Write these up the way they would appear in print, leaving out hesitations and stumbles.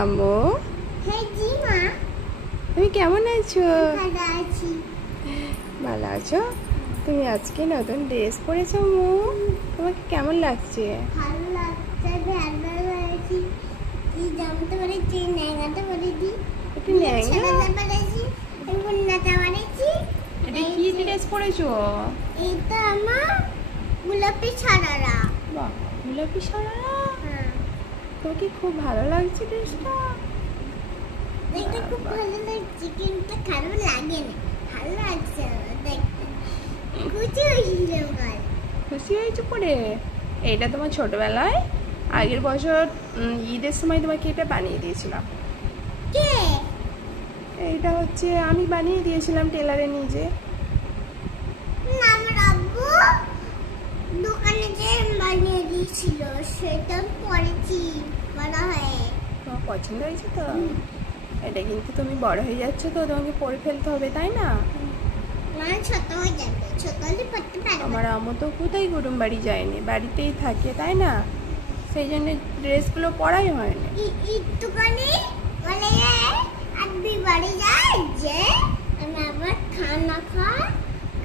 আম্মু, হ্যাঁ জি মা। তুমি কেমন আছো? ভালো আছি। ভালো আছো? তুমি আজকে নতুন ড্রেস পরেছো আম্মু, তোমাকে কেমন লাগছে? ভালো লাগছে, ভালো লাগছে। এই জামাটা পরেছি, লেহেঙ্গাটা পরেছি, একটু লেহেঙ্গা? ছেলেটা পরেছি, এই বুন্নাটা পরেছি। এটা কি ড্রেস পরেছো? এইটা আমার গোলাপি সারারা। বাহ, গোলাপি সারারা। হ্যাঁ, তোমাকে খুব ভালো লাগছে ড্রেসটা? দেখতে খুব ভালো লাগছে, কিন্তু খারাপ লাগে না, ভালো লাগছে আমার দেখতে। খুশি হয়েছিলাম কাল। খুশি হয়েছো পরে? এইটা তোমার ছোটবেলায় আগের বছর ঈদের সময় তোমাকে এটা বানিয়ে দিয়েছিলাম। কে? এইটা হচ্ছে আমি বানিয়ে দিয়েছিলাম টেলারে নিজে। না, আমার আব্বু দোকানে যে বানিয়ে দিয়েছিল, সেটা পরেছি বড় হয়ে। তোমার পছন্দ হয়েছে তো? এটা কিন্তু তুমি বড় হয়ে যাচ্ছ তো, তোমাকে পরে ফেলতে হবে, তাই না? মানে ছোট হয়ে যাবে, ছোট হলে পড়তে পারবে। আমার আম্মু তো কোথায় কুটুম বাড়ি যায়নি, বাড়িতেই থাকে, তাই না? সেই জন্য ড্রেসগুলো পরাই হয়নি। একটুখানি বলে আব্বি বাড়ি যায় যে আমি আবার খানা খাই,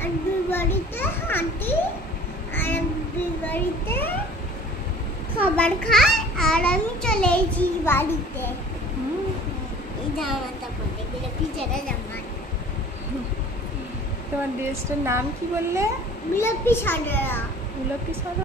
আব্বি বাড়িতে হাঁটি, আর আব্বি বাড়িতে খাবার খাই, আর আমি চলে এসেছি বাড়িতে। এই জামাটা পরে গেলে পিছাটা জামা, তোমার ড্রেসটার নাম কি বললে? গোলাপি সাদা। গোলাপি সাদা।